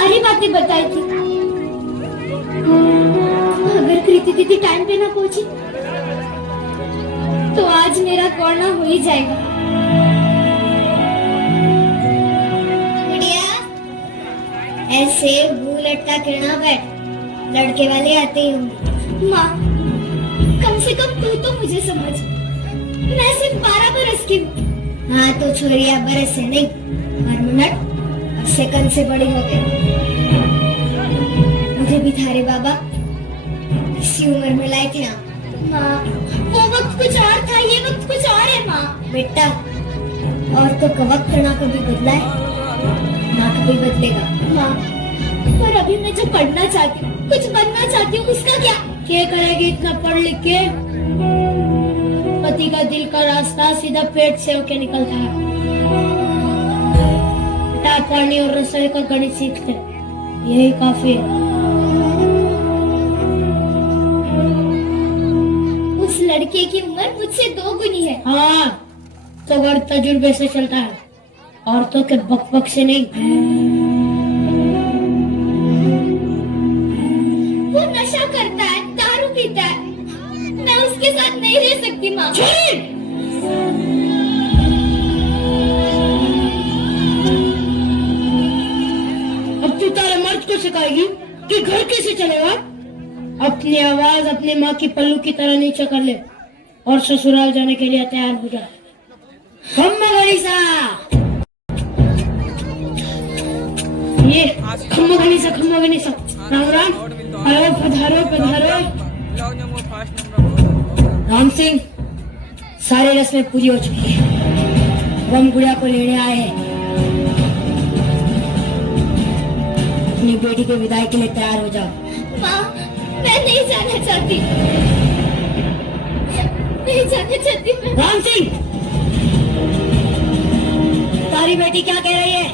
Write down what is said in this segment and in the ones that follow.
सारी बातें बताई थी। अगर कृति दीदी टाइम पे ना पहुंची तो आज मेरा कोड़ना हो ही जाएगा। गुड़िया, ऐसे मुंह लटका के ना बैठ, लड़के वाले आते ही होंगे। माँ, कम से कम तू तो मुझे समझ, मैं सिर्फ 12 बरस की हूँ। हाँ तो छोरिया बरस से नहीं, हर मिनट और सेकंड से बड़ी हो गई। मुझे भी थारे बाबा इसी उम्र में लाए थे ना। माँ, वो वक्त कुछ और था, ये वक्त कुछ और है माँ। बेटा, और तो वक्त ना कभी बदला है, ना कभी बदलेगा। माँ, पर अभी मैं जो पढ़ना चाहती हूँ, कुछ बनना चाहती हूँ, उसका क्या करेगी इतना पढ़ लिख के? पति का दिल का रास्ता सीधा पेट से होके निकलता है। पानी और रसोई का गणित सीखते, यही काफी है। उस लड़के की उम्र मुझसे 2 गुनी है। हाँ, तो वर्ग तजुर्बे से चलता है, औरतों के बक से नहीं। वो नशा करता है, दारू पीता है, मैं उसके साथ नहीं रह सकती माँ। अब तू तारे मर्द को सिखाएगी कि घर कैसे चलेगा? अपनी आवाज अपने माँ की पल्लू की तरह नीचे कर ले और ससुराल जाने के लिए तैयार हो जा। खम्मा गणिसा, ये खम्मा गणिसा, राम राम, आओ पधारो पधारो। राम सिंह, सारी रस्में पूरी हो चुकी है, हम गुड़िया को लेने आए हैं। अपनी बेटी के विदाई के लिए तैयार हो जाओ। माँ, मैं नहीं जाना चाहती, नहीं जाना चाहती मैं। राम सिंह, तारी बेटी क्या कह रही है?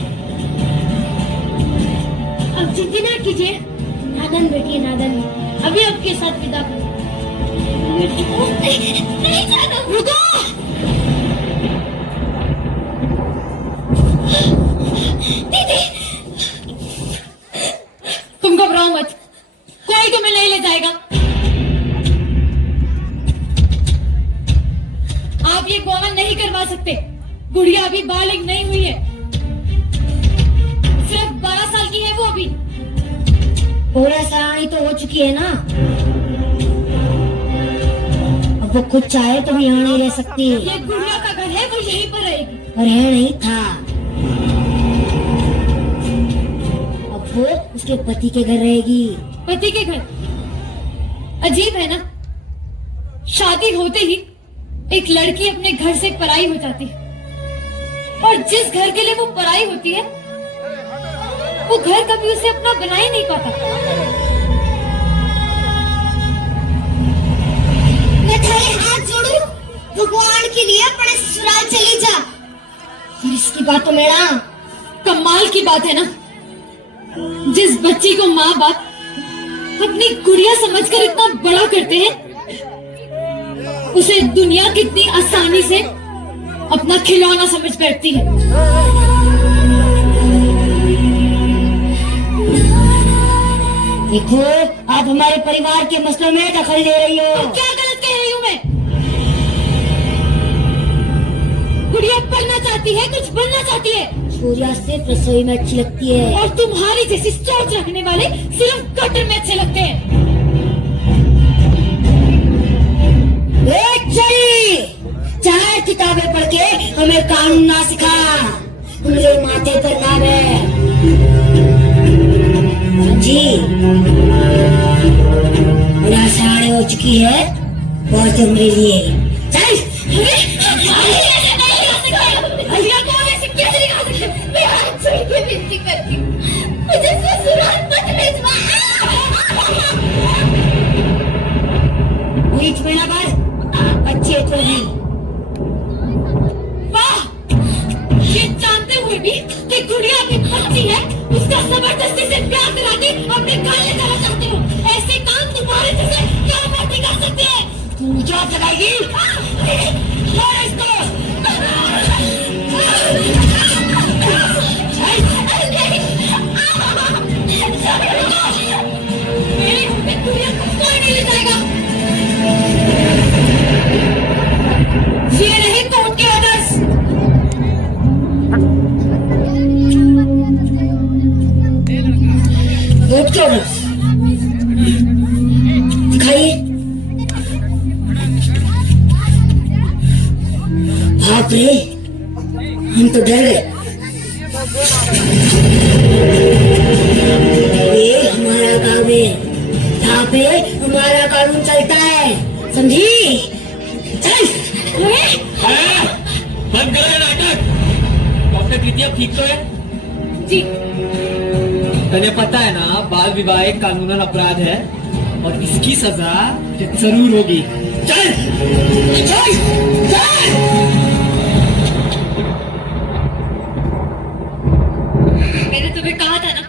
अब चिंता ना कीजिए, नादन बेटी है, नादन, अभी आपके साथ विदा करूँ। नहीं जाना। रुको, दीदी, तुम घबराओ मत, कोई तुम्हें नहीं ले जाएगा। आप ये गोवा नहीं करवा सकते, गुड़िया अभी बालिग नहीं हुई है, सिर्फ 12 साल की है वो अभी। पूरा सयानी तो हो चुकी है ना, अब वो खुद चाहे तो भी यहाँ नहीं रह सकती। ये गुड़िया का घर है, वो यहीं पर रहेगी। पर है नहीं था, अब वो उसके पति के घर रहेगी। पति के घर? अजीब है ना, शादी होते ही एक लड़की अपने घर से पराई हो जाती है, और जिस घर के लिए वो पराई होती है वो घर कभी उसे अपना बना ही नहीं पाता। मैं तेरे हाथ जोड़ू, भगवान के लिए अपने ससुराल चली जा। और इसकी बात तो मेरा कमाल की बात है ना, जिस बच्ची को माँ बाप अपनी गुड़िया समझकर इतना बड़ा करते हैं, उसे दुनिया कितनी आसानी से अपना खिलौना समझ बैठती है। देखो, आप हमारे परिवार के मसलों में दखल दे रही हो। तो क्या गलत कह रही हूँ मैं? गुड़िया पढ़ना चाहती है, कुछ बनना चाहती है। सूर्या सिर्फ रसोई में अच्छी लगती है, और तुम्हारी जैसी सोच रखने वाले सिर्फ गटर में अच्छे लगते हैं। चाहे किताबें पढ़ के हमें कानून ना सिखा, मुझे माथे पर नाम है, समझी? पूरा साढ़े हो चुकी है, बहुत मेरे लिए। चल, मुझे ससुराल मत भेजवा। बीच में ना बात, अच्छी तो है। वाह, ये जानते हुए भी कि गुड़िया अभी बच्ची है, उसका जबरदस्ती से प्यार करा के अपने घर ले जाना चाहते हो। ऐसे काम तुम्हारे जैसे क्या बातें कर सकते हैं? तू जॉब लगाएगी? इसको स्टूडेंट्स दिखाइए। बाप रे, हम तो डर गए। ये हमारा गांव है, यहाँ पे हमारा कानून चलता है, समझी? चल। बंद करो ये नाटक। डॉक्टर कृति अब ठीक तो है? जी तने पता है ना, बाल विवाह एक कानूनन अपराध है और इसकी सजा जरूर होगी। चल चल चल। मैंने तुम्हें कहा था ना